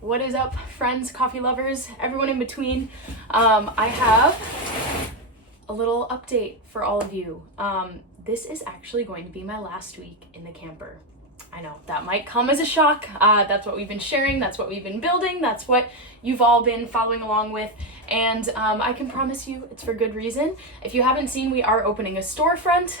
what is up, friends, coffee lovers, everyone in between? I have a little update for all of you. This is actually going to be my last week in the camper. I know that might come as a shock. That's what we've been sharing, that's what we've been building, that's what you've all been following along with, and I can promise you it's for good reason. If you haven't seen, we are opening a storefront.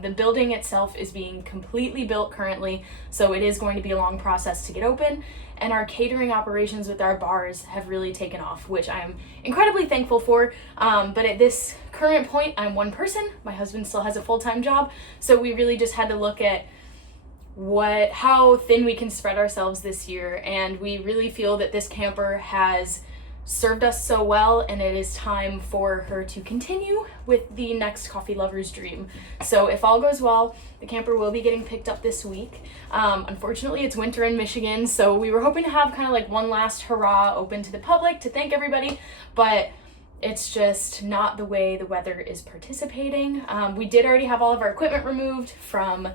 The building itself is being completely built currently, so it is going to be a long process to get open, and our catering operations with our bars have really taken off, which I'm incredibly thankful for, but at this current point, I'm one person. My husband still has a full-time job, so we really just had to look at how thin we can spread ourselves this year, and we really feel that this camper has served us so well, and it is time for her to continue with the next coffee lover's dream. So if all goes well, the camper will be getting picked up this week. Unfortunately, it's winter in Michigan, so we were hoping to have kind of like one last hurrah open to the public to thank everybody, but it's just not the way the weather is participating. We did already have all of our equipment removed from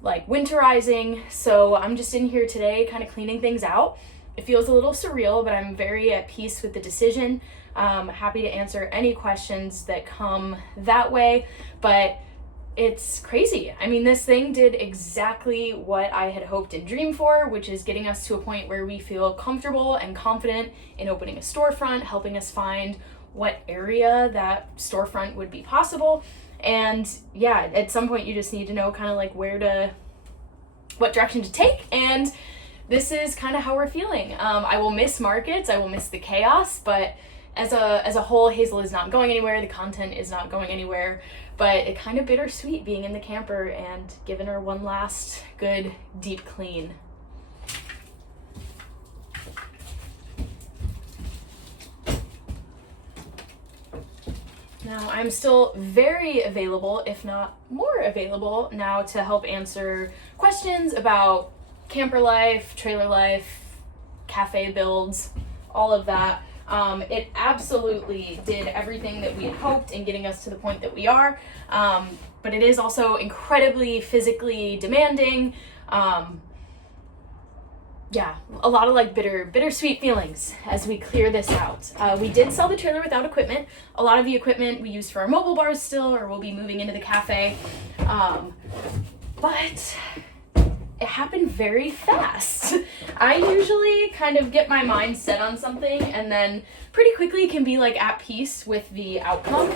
like winterizing, so I'm just in here today kind of cleaning things out. It feels a little surreal, but I'm very at peace with the decision. Happy to answer any questions that come that way, but it's crazy. I mean, this thing did exactly what I had hoped and dreamed for, which is getting us to a point where we feel comfortable and confident in opening a storefront, helping us find what area that storefront would be possible. And yeah, at some point you just need to know kind of like what direction to take, and this is kind of how we're feeling. I will miss markets, I will miss the chaos, but as a whole, Hazel is not going anywhere, the content is not going anywhere, but it kind of bittersweet being in the camper and giving her one last good deep clean. Now, I'm still very available, if not more available, now to help answer questions about camper life, trailer life, cafe builds, all of that. It absolutely did everything that we had hoped in getting us to the point that we are, but it is also incredibly physically demanding. Yeah, a lot of like bittersweet feelings as we clear this out. We did sell the trailer without equipment. A lot of the equipment we use for our mobile bars still, or we'll be moving into the cafe. But it happened very fast. I usually kind of get my mind set on something and then pretty quickly can be like at peace with the outcome.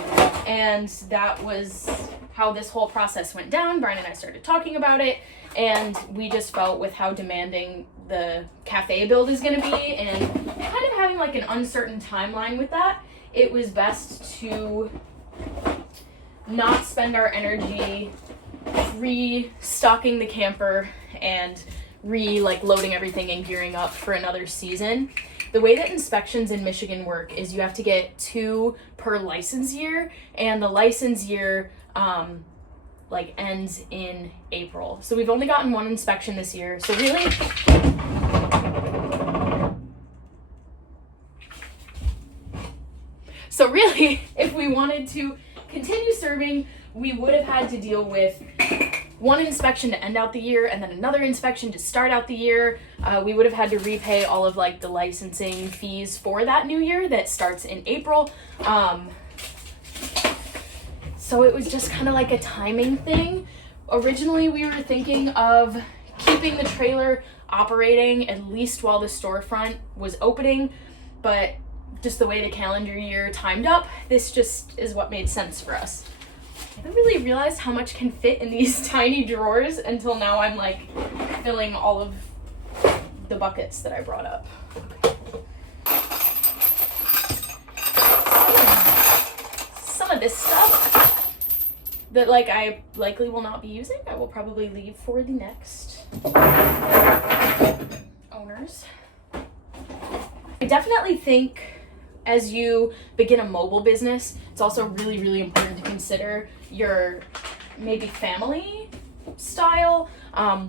And that was how this whole process went down. Brian and I started talking about it, and we just felt with how demanding the cafe build is going to be and kind of having like an uncertain timeline with that, it was best to not spend our energy restocking the camper and loading everything and gearing up for another season. The way that inspections in Michigan work is you have to get 2 per license year, and the license year ends in April. So we've only gotten 1 inspection this year. So really, if we wanted to continue serving, we would have had to deal with 1 inspection to end out the year and then another inspection to start out the year. We would have had to repay all of like the licensing fees for that new year that starts in April. So it was just kind of like a timing thing. Originally, we were thinking of keeping the trailer operating at least while the storefront was opening, but just the way the calendar year timed up, this just is what made sense for us. I haven't really realized how much can fit in these tiny drawers until now. I'm like filling all of the buckets that I brought up. Some of this stuff that like I likely will not be using, I will probably leave for the next owners. I definitely think as you begin a mobile business, it's also really, really important to consider your maybe family style,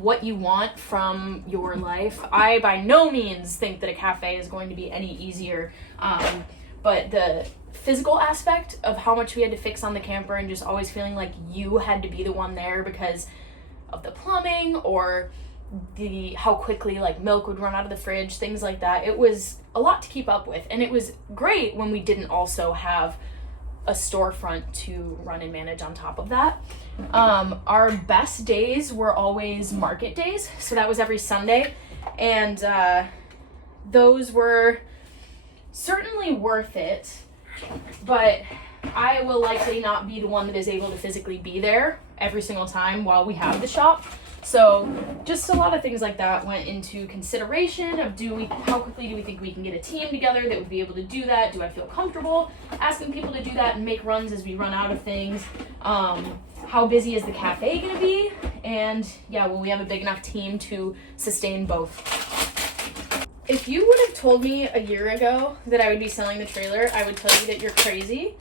what you want from your life. I by no means think that a cafe is going to be any easier, but the physical aspect of how much we had to fix on the camper and just always feeling like you had to be the one there because of the plumbing or how quickly like milk would run out of the fridge, things like that. It was a lot to keep up with, and it was great when we didn't also have a storefront to run and manage on top of that. Our best days were always market days, so that was every Sunday, and those were certainly worth it, but I will likely not be the one that is able to physically be there every single time while we have the shop. So just a lot of things like that went into consideration of how quickly do we think we can get a team together that would be able to do that? Do I feel comfortable asking people to do that and make runs as we run out of things? How busy is the cafe gonna be? And yeah, will we have a big enough team to sustain both? If you would have told me a year ago that I would be selling the trailer, I would tell you that you're crazy.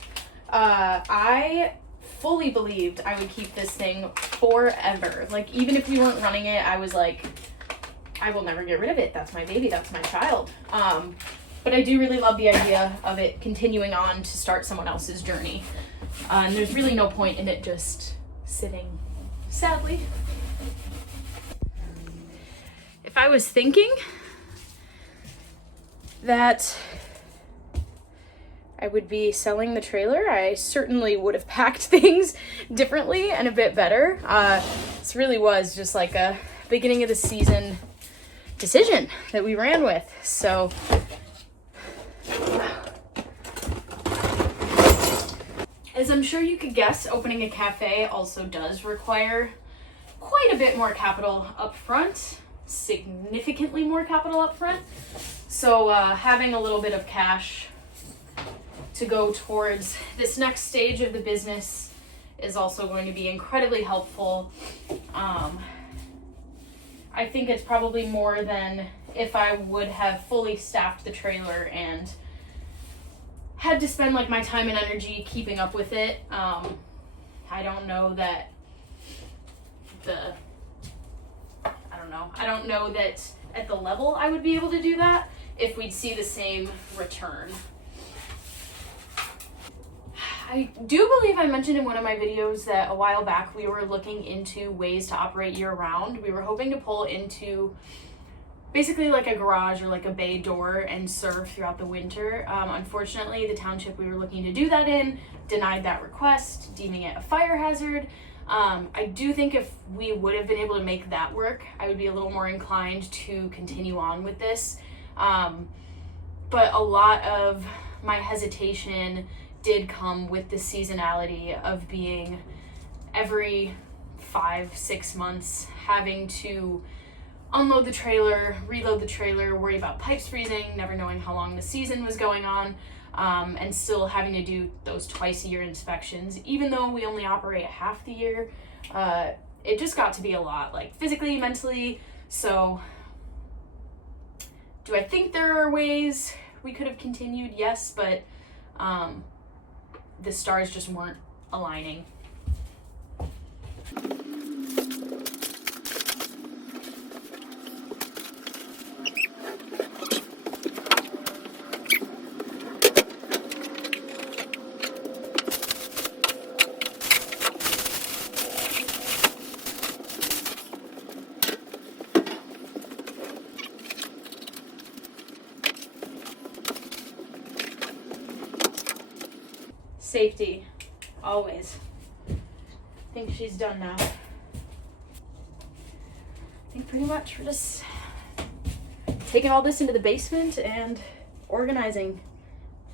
I fully believed I would keep this thing forever. Like, even if we weren't running it, I was like, I will never get rid of it. That's my baby. That's my child. But I do really love the idea of it continuing on to start someone else's journey. And there's really no point in it just sitting, sadly. If I was thinking that I would be selling the trailer, I certainly would have packed things differently and a bit better. This really was just like a beginning of the season decision that we ran with. So as I'm sure you could guess, opening a cafe also does require quite a bit more capital up front, significantly more capital up front. So having a little bit of cash to go towards this next stage of the business is also going to be incredibly helpful. I think it's probably more than if I would have fully staffed the trailer and had to spend like my time and energy keeping up with it. I don't know that at the level I would be able to do that if we'd see the same return. I do believe I mentioned in one of my videos that a while back we were looking into ways to operate year-round. We were hoping to pull into basically like a garage or like a bay door and serve throughout the winter. Unfortunately, the township we were looking to do that in denied that request, deeming it a fire hazard. I do think if we would have been able to make that work, I would be a little more inclined to continue on with this. But a lot of my hesitation did come with the seasonality of being every 5-6 months having to unload the trailer, reload the trailer, worry about pipes freezing, never knowing how long the season was going on, and still having to do those twice-a-year inspections. Even though we only operate half the year, it just got to be a lot, like physically, mentally. So do I think there are ways we could have continued? Yes, but the stars just weren't aligning. Safety, always. I think she's done now. I think pretty much we're just taking all this into the basement and organizing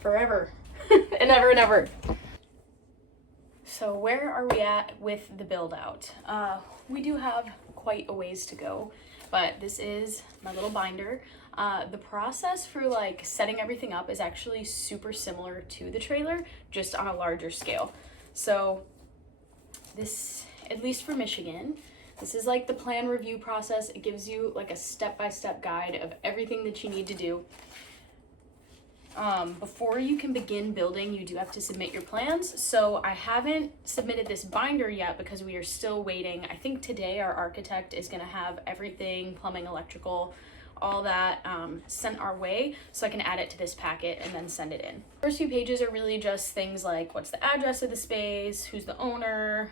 forever and ever and ever. So where are we at with the build out? We do have quite a ways to go, but this is my little binder. The process for like setting everything up is actually super similar to the trailer, just on a larger scale. So this, at least for Michigan, this is like the plan review process. It gives you like a step-by-step guide of everything that you need to do. Before you can begin building, you do have to submit your plans. So I haven't submitted this binder yet because we are still waiting. I think today our architect is gonna have everything, plumbing, electrical, all that sent our way so I can add it to this packet and then send it in. First few pages are really just things like what's the address of the space, who's the owner,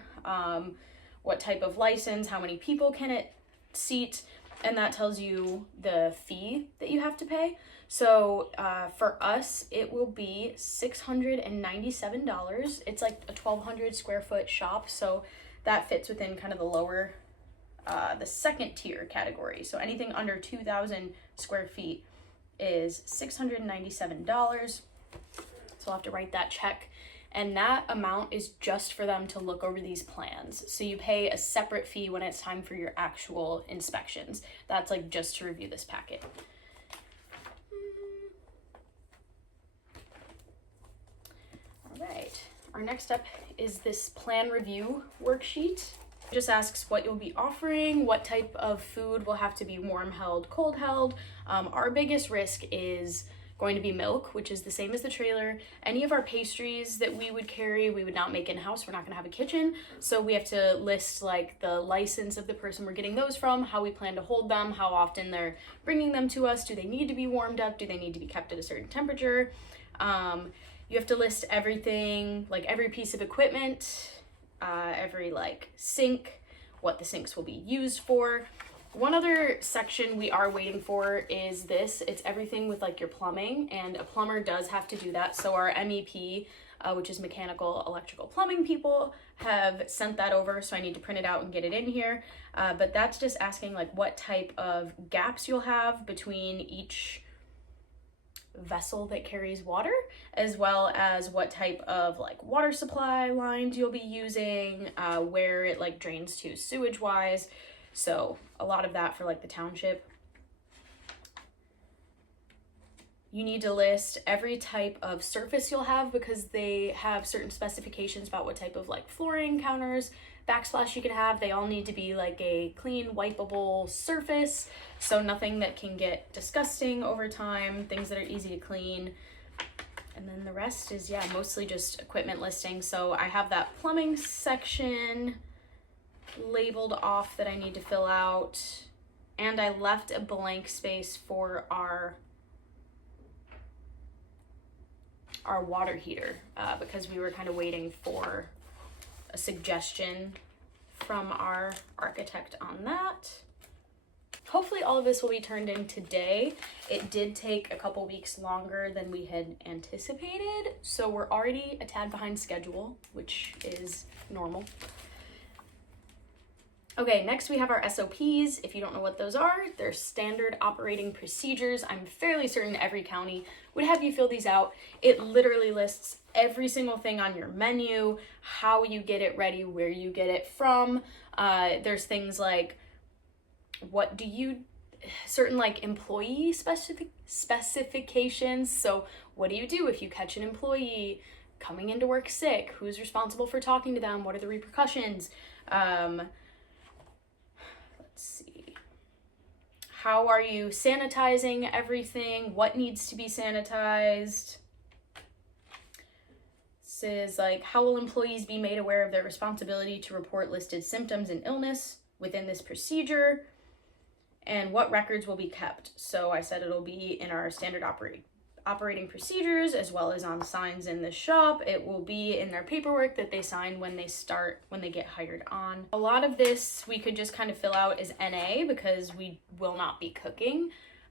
what type of license, how many people can it seat, and that tells you the fee that you have to pay. So for us, it will be $697. It's like a 1,200 square foot shop, so that fits within kind of the lower, the second tier category. So anything under 2,000 square feet is $697. So I'll have to write that check. And that amount is just for them to look over these plans. So you pay a separate fee when it's time for your actual inspections. That's like just to review this packet. All right, our next step is this plan review worksheet. It just asks what you'll be offering, what type of food will have to be warm held, cold held. Our biggest risk is going to be milk, which is the same as the trailer. Any of our pastries that we would carry, we would not make in-house. We're not gonna have a kitchen. So we have to list like the license of the person we're getting those from, how we plan to hold them, how often they're bringing them to us. Do they need to be warmed up? Do they need to be kept at a certain temperature? You have to list everything, like every piece of equipment, every like sink, what the sinks will be used for. One other section we are waiting for is this. It's everything with like your plumbing, and a plumber does have to do that. So our MEP, which is mechanical, electrical, plumbing people, have sent that over. So I need to print it out and get it in here. But that's just asking like what type of gaps you'll have between each vessel that carries water, as well as what type of like water supply lines you'll be using, where it like drains to sewage wise. So a lot of that for like the township. You need to list every type of surface you'll have, because they have certain specifications about what type of like flooring, counters, backsplash you can have. They all need to be like a clean, wipeable surface. So nothing that can get disgusting over time, things that are easy to clean. And then the rest is, yeah, mostly just equipment listing. So I have that plumbing section labeled off that I need to fill out, and I left a blank space for our water heater because we were kind of waiting for a suggestion from our architect on that. Hopefully all of this will be turned in today. It did take a couple weeks longer than we had anticipated, so we're already a tad behind schedule, which is normal. Okay, next we have our SOPs. If you don't know what those are, they're standard operating procedures. I'm fairly certain every county would have you fill these out. It literally lists every single thing on your menu, how you get it ready, where you get it from. There's things like, what do you, certain like employee specifications. So what do you do if you catch an employee coming into work sick? Who's responsible for talking to them? What are the repercussions? See, how are you sanitizing everything? What needs to be sanitized? This is like, how will employees be made aware of their responsibility to report listed symptoms and illness within this procedure? And what records will be kept? So I said it'll be in our standard operating procedures, as well as on signs in the shop. It will be in their paperwork that they sign when they get hired on. A lot of this we could just kind of fill out as NA because we will not be cooking,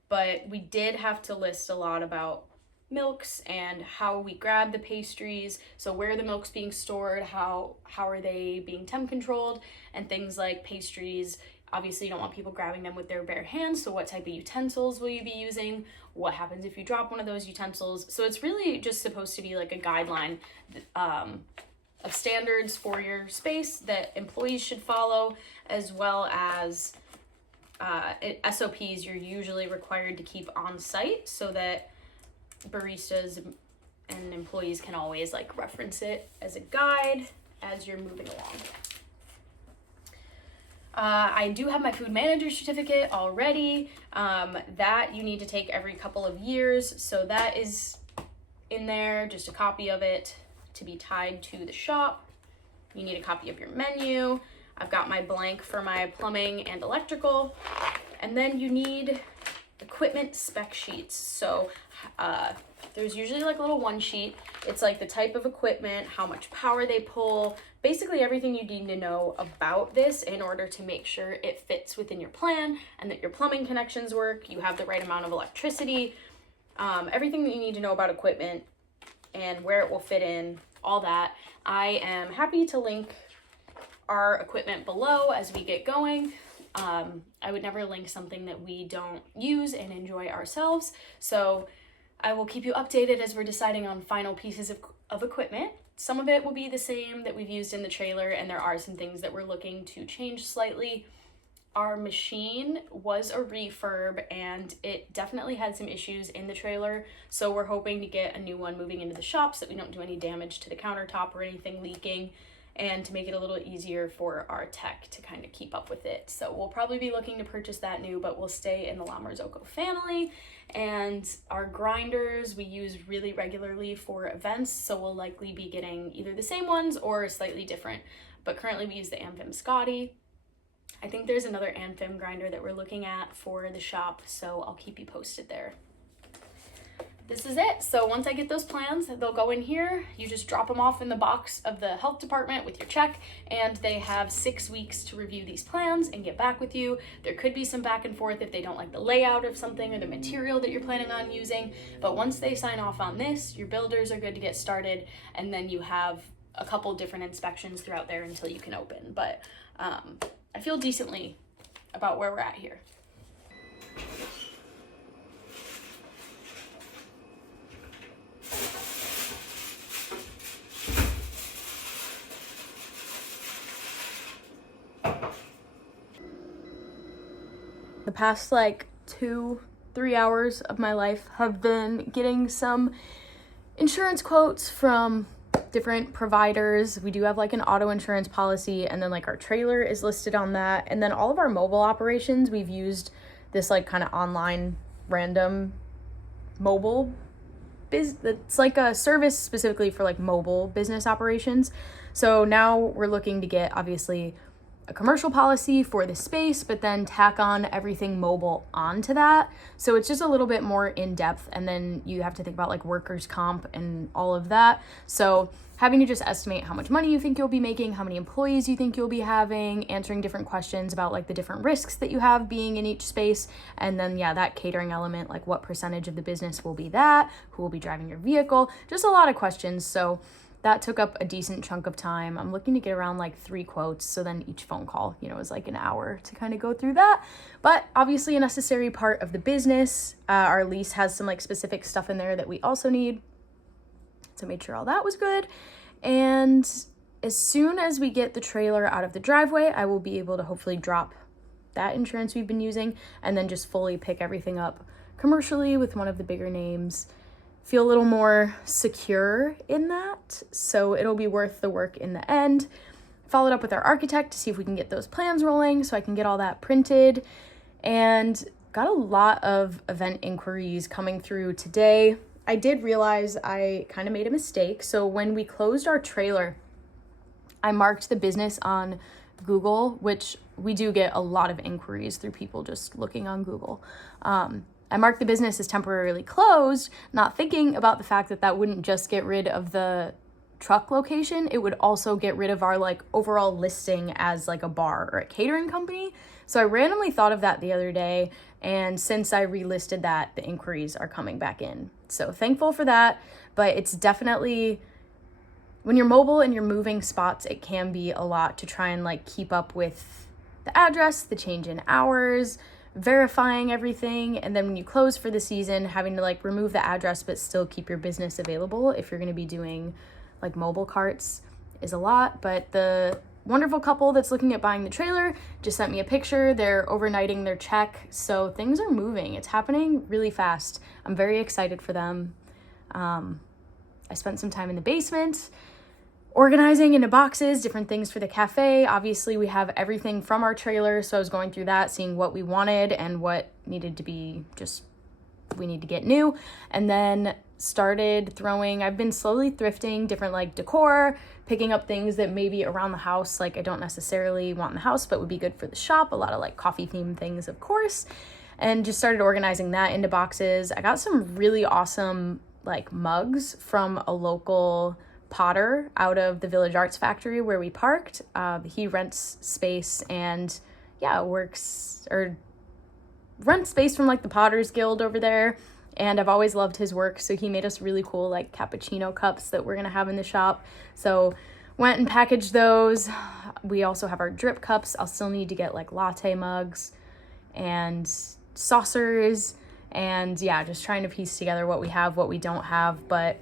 but we did have to list a lot about milks and how we grab the pastries. So where the milk's being stored, how are they being temp controlled, and things like pastries. Obviously, you don't want people grabbing them with their bare hands, so what type of utensils will you be using? What happens if you drop one of those utensils? So it's really just supposed to be like a guideline of standards for your space that employees should follow, as well as SOPs you're usually required to keep on site so that baristas and employees can always like reference it as a guide as you're moving along. I do have my food manager certificate already. That you need to take every couple of years. So that is in there, just a copy of it to be tied to the shop. You need a copy of your menu. I've got my blank for my plumbing and electrical. And then you need equipment spec sheets. So there's usually like a little one sheet. It's like the type of equipment, how much power they pull, basically everything you need to know about this in order to make sure it fits within your plan and that your plumbing connections work, you have the right amount of electricity, everything that you need to know about equipment and where it will fit in, all that. I am happy to link our equipment below as we get going. I would never link something that we don't use and enjoy ourselves. So I will keep you updated as we're deciding on final pieces of equipment. Some of it will be the same that we've used in the trailer, and there are some things that we're looking to change slightly. Our machine was a refurb and it definitely had some issues in the trailer. So we're hoping to get a new one moving into the shop so that we don't do any damage to the countertop or anything leaking, and to make it a little easier for our tech to kind of keep up with it. So we'll probably be looking to purchase that new, but we'll stay in the La Marzocco family. And our grinders we use really regularly for events, so we'll likely be getting either the same ones or slightly different. But currently we use the Amfim Scotty. I think there's another Amfim grinder that we're looking at for the shop, so I'll keep you posted there. This is it. So once I get those plans, they'll go in here. You just drop them off in the box of the health department with your check, and they have 6 weeks to review these plans and get back with you. There could be some back and forth if they don't like the layout of something or the material that you're planning on using, but once they sign off on this, your builders are good to get started, and then you have a couple different inspections throughout there until you can open. But I feel decently about where we're at here. The past like 2-3 hours of my life have been getting some insurance quotes from different providers. We do have like an auto insurance policy, and then like our trailer is listed on that, and then all of our mobile operations we've used this like kind of online random mobile it's like a service specifically for like mobile business operations. So now we're looking to get obviously a commercial policy for the space, but then tack on everything mobile onto that. So it's just a little bit more in depth, and then you have to think about like workers' comp and all of that. So having to just estimate how much money you think you'll be making, how many employees you think you'll be having, answering different questions about like the different risks that you have being in each space. And then that catering element, like what percentage of the business will be that, who will be driving your vehicle, just a lot of questions. So that took up a decent chunk of time. I'm looking to get around like 3 quotes. So then each phone call, is like an hour to kind of go through that. But obviously a necessary part of the business. Our lease has some like specific stuff in there that we also need. So made sure all that was good. And as soon as we get the trailer out of the driveway, I will be able to hopefully drop that insurance we've been using and then just fully pick everything up commercially with one of the bigger names. Feel a little more secure in that, so it'll be worth the work in the end. Followed up with our architect to see if we can get those plans rolling so I can get all that printed, and got a lot of event inquiries coming through today. I did realize I kind of made a mistake. So when we closed our trailer, I marked the business on Google, which we do get a lot of inquiries through people just looking on Google. I marked the business as temporarily closed, not thinking about the fact that that wouldn't just get rid of the truck location, it would also get rid of our like overall listing as like a bar or a catering company. So I randomly thought of that the other day, and since I relisted that, the inquiries are coming back in. So thankful for that, but it's definitely, when you're mobile and you're moving spots, it can be a lot to try and like keep up with the address, the change in hours, verifying everything, and then when you close for the season, having to like remove the address but still keep your business available if you're going to be doing like mobile carts is a lot. But the wonderful couple that's looking at buying the trailer just sent me a picture. They're overnighting their check, so things are moving. It's happening really fast. I'm very excited for them. I spent some time in the basement organizing into boxes, different things for the cafe. Obviously, we have everything from our trailer, so I was going through that, seeing what we wanted and what needed to be we need to get new. And then started throwing, I've been slowly thrifting different like decor, picking up things that maybe around the house, like I don't necessarily want in the house, but would be good for the shop. A lot of like coffee themed things, of course, and just started organizing that into boxes. I got some really awesome like mugs from a local potter out of the Village Arts Factory where we parked. He rents space and rents space from like the Potters Guild over there. And I've always loved his work. So he made us really cool like cappuccino cups that we're going to have in the shop. So went and packaged those. We also have our drip cups. I'll still need to get like latte mugs and saucers. And yeah, just trying to piece together what we have, what we don't have. But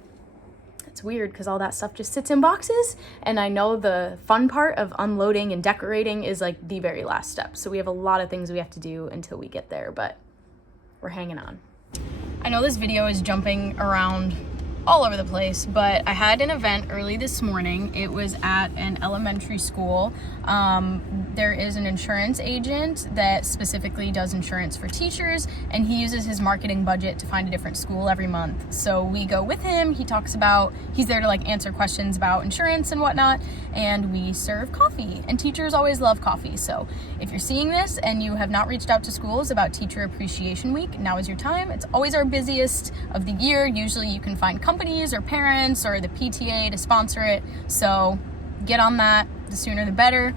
it's weird because all that stuff just sits in boxes. And I know the fun part of unloading and decorating is like the very last step. So we have a lot of things we have to do until we get there, but we're hanging on. I know this video is jumping around all over the place, but I had an event early this morning. It was at an elementary school. There is an insurance agent that specifically does insurance for teachers, and he uses his marketing budget to find a different school every month. So we go with him. He's there to like answer questions about insurance and whatnot, and we serve coffee, and teachers always love coffee. So if you're seeing this and you have not reached out to schools about Teacher Appreciation Week, now is your time. It's always our busiest of the year. Usually you can find companies or parents or the PTA to sponsor it. So get on that. The sooner the better.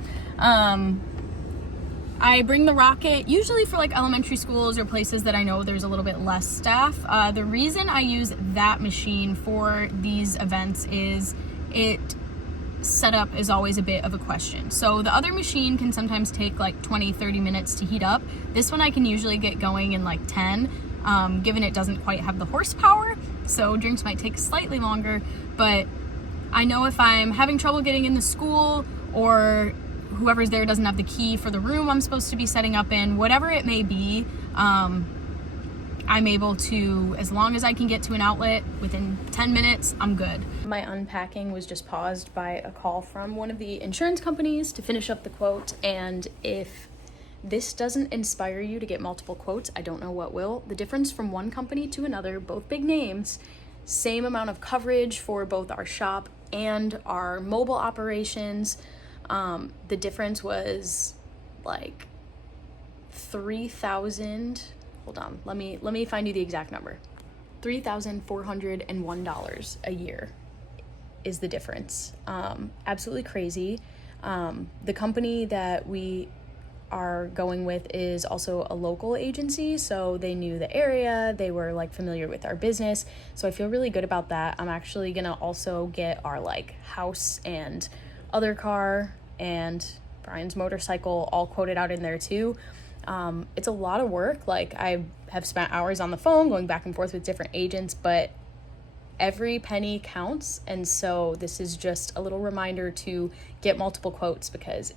I bring the rocket usually for like elementary schools or places that I know there's a little bit less staff. The reason I use that machine for these events is setup is always a bit of a question. So the other machine can sometimes take like 20-30 minutes to heat up. This one I can usually get going in like 10, given it doesn't quite have the horsepower. So drinks might take slightly longer, but I know if I'm having trouble getting in the school or whoever's there doesn't have the key for the room I'm supposed to be setting up in, whatever it may be, I'm able to, as long as I can get to an outlet within 10 minutes, I'm good. My unpacking was just paused by a call from one of the insurance companies to finish up the quote, and if this doesn't inspire you to get multiple quotes, I don't know what will. The difference from one company to another, both big names, same amount of coverage for both our shop and our mobile operations. The difference was like 3,000. Hold on, let me find you the exact number. $3,401 a year is the difference. Absolutely crazy. The company that we are going with is also a local agency, so they knew the area, they were like familiar with our business, so I feel really good about that. I'm actually gonna also get our like house and other car and Brian's motorcycle all quoted out in there too. It's a lot of work. Like I have spent hours on the phone going back and forth with different agents, but every penny counts, and so this is just a little reminder to get multiple quotes because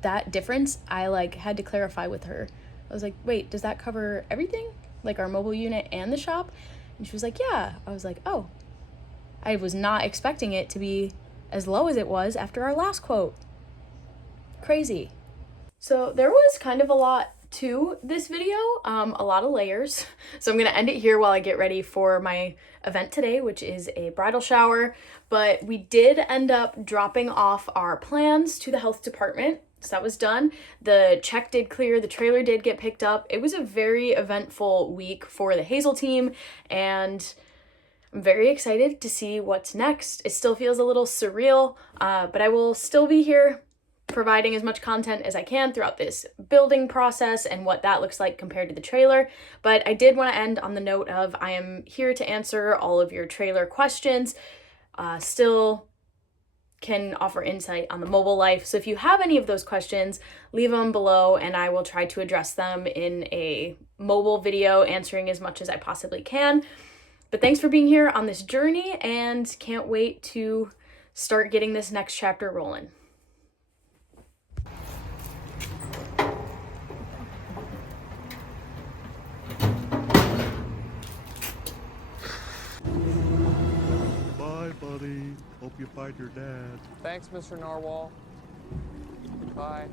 that difference, I like had to clarify with her. I was like, wait, does that cover everything? Like our mobile unit and the shop? And she was like, yeah. I was like, oh, I was not expecting it to be as low as it was after our last quote. Crazy. So there was kind of a lot to this video, a lot of layers. So I'm gonna end it here while I get ready for my event today, which is a bridal shower. But we did end up dropping off our plans to the health department. So that was done. The check did clear, the trailer did get picked up. It was a very eventful week for the Hazel team, and I'm very excited to see what's next. It still feels a little surreal, but I will still be here providing as much content as I can throughout this building process and what that looks like compared to the trailer. But I did want to end on the note of I am here to answer all of your trailer questions. Still can offer insight on the mobile life. So if you have any of those questions, leave them below and I will try to address them in a mobile video, answering as much as I possibly can. But thanks for being here on this journey, and can't wait to start getting this next chapter rolling. Bye, buddy. Hope you find your dad. Thanks, Mr. Narwhal. Bye.